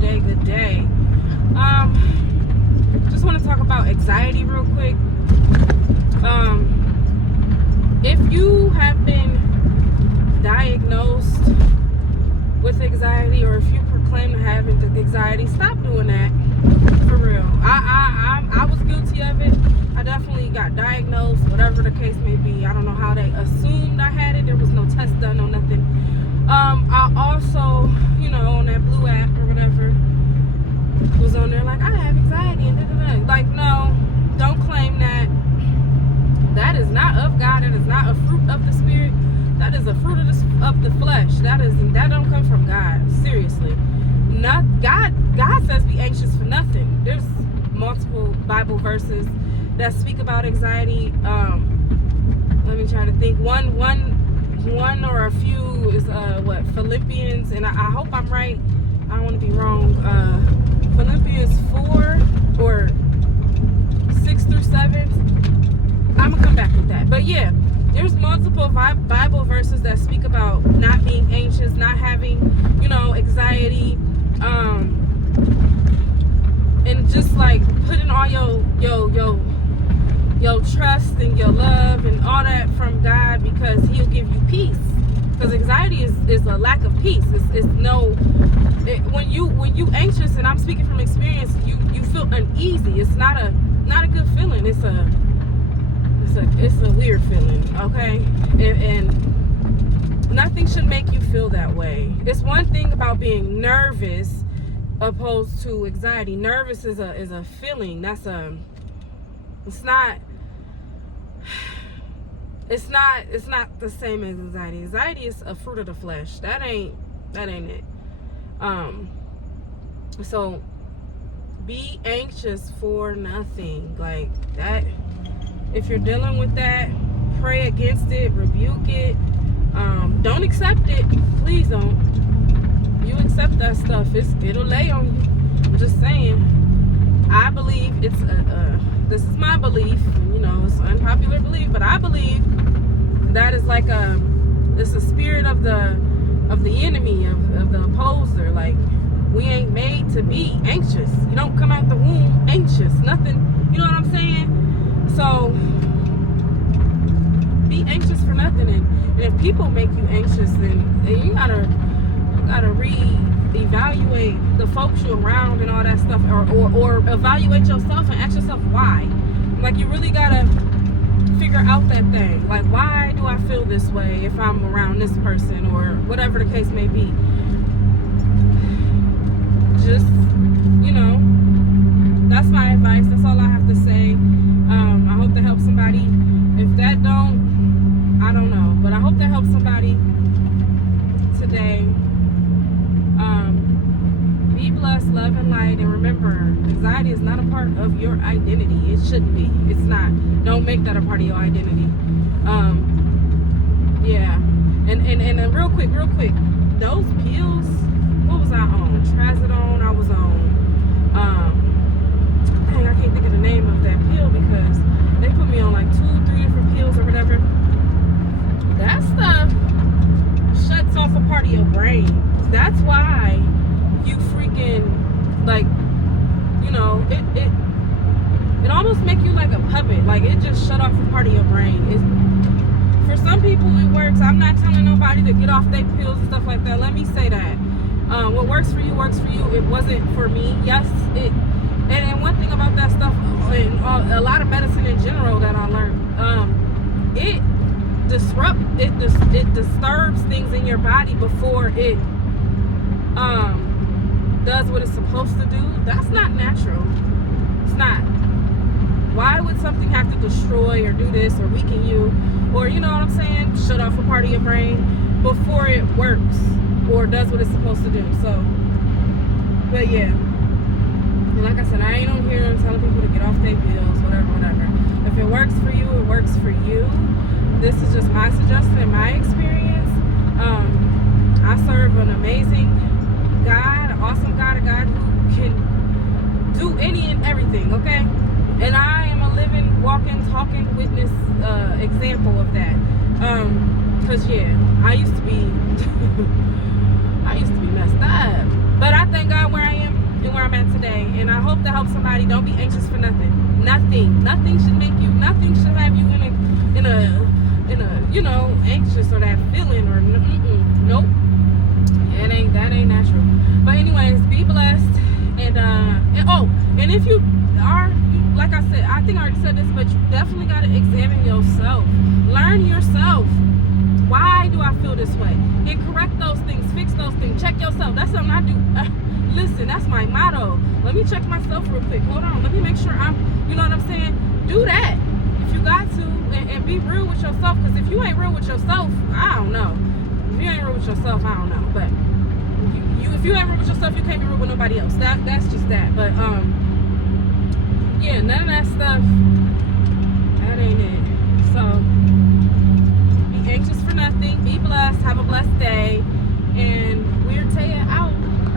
good day. Just want to talk about anxiety real quick. If you have been diagnosed with anxiety, or if you proclaim to have anxiety, stop doing that. For real. I was guilty of it. I definitely got diagnosed, whatever the case may be. I don't know how they assumed I had it. There was no test done, no nothing. I also, on that Blue app or whatever, was on there like, I have anxiety and da-da-da. Like, no, don't claim that. That is not of God. That is not a fruit of the Spirit. That is a fruit of the flesh. That don't come from God. Seriously. Not God. God says be anxious for nothing. There's multiple Bible verses that speak about anxiety. Let me try to think. One or a few is Philippians, and I hope I'm right. I don't want to be wrong. Philippians 4 or 6 through 7. I'm gonna come back with that. But yeah, there's multiple Bible verses that speak about not being anxious, not having, anxiety, and just like putting all your trust and your love and all that from God, because He'll give you peace. Because anxiety is a lack of peace. When you anxious, and I'm speaking from experience, you feel uneasy. It's not a good feeling. It's a weird feeling, okay? And nothing should make you feel that way. It's one thing about being nervous opposed to anxiety. Nervous is a feeling. It's not the same as anxiety. Anxiety is a fruit of the flesh. That ain't it. So be anxious for nothing. Like that. If you're dealing with that, pray against it, rebuke it. Don't accept it. Please don't. You accept that stuff, it'll lay on you. I'm just saying. I believe this is my belief. It's an unpopular belief, but I believe that is like it's a spirit of the enemy, of the opposer. Like, we ain't made to be anxious. You don't come out the womb anxious. Nothing. You know what I'm saying? So be anxious for nothing, and if people make you anxious, then you gotta reevaluate the folks you around and all that stuff, or evaluate yourself and ask yourself why. Like, you really gotta figure out that thing. Like, why do I feel this way if I'm around this person, or whatever the case may be? Just, that's my advice. That's all I have to say. I hope that helps somebody. If that don't, I don't know. But I hope that helps somebody today. Be blessed, love, and light. And remember, anxiety is not a part of your identity. It shouldn't be. It's not. Don't make that a part of your identity. Yeah. And real quick, those pills, what was I on? Trazodone. I was on, I can't think of the name of that pill, because they put me on like 2-3 different pills or whatever. That stuff shuts off a part of your brain. That's why you freaking, like, it almost make you like a puppet. Like, it just shut off a part of your brain. For some people it works. I'm not telling nobody to get off their pills and stuff like that. Let me say that. What works for you works for you. It wasn't for me. Yes, and one thing about that stuff, and a lot of medicine in general that I learned, it disturbs things in your body before it does what it's supposed to do. That's not natural. It's not. Why would something have to destroy or do this or weaken you, or, you know what I'm saying, shut off a part of your brain before it works or does what it's supposed to do? So, but yeah. And like I said, I ain't on here telling people to get off their pills, whatever. If it works for you, it works for you. This is just my suggestion and my experience. I serve an amazing God, an awesome God, a God who can do any and everything, okay? And I am a living, walking, talking witness example of that. Cause yeah, I used to be messed up. But I thank God where I am I'm at today, and I hope to help somebody. Don't be anxious for nothing. Nothing should make you. Nothing should have you in a anxious or that feeling or nope. That ain't natural. But anyways, be blessed, and if you are, like I said, I think I already said this, but you definitely got to examine yourself. Learn yourself. Why do I feel this way? And correct those things, fix those things, check yourself. That's something I do. Listen, that's my motto. Let me check myself real quick. Hold on. Let me make sure you know what I'm saying? Do that if you got to, and be real with yourself. Because if you ain't real with yourself, I don't know. If you ain't real with yourself, I don't know. But if you ain't real with yourself, you can't be real with nobody else. That's just that. But yeah, none of that stuff. That ain't it. So be anxious for nothing. Be blessed. Have a blessed day. And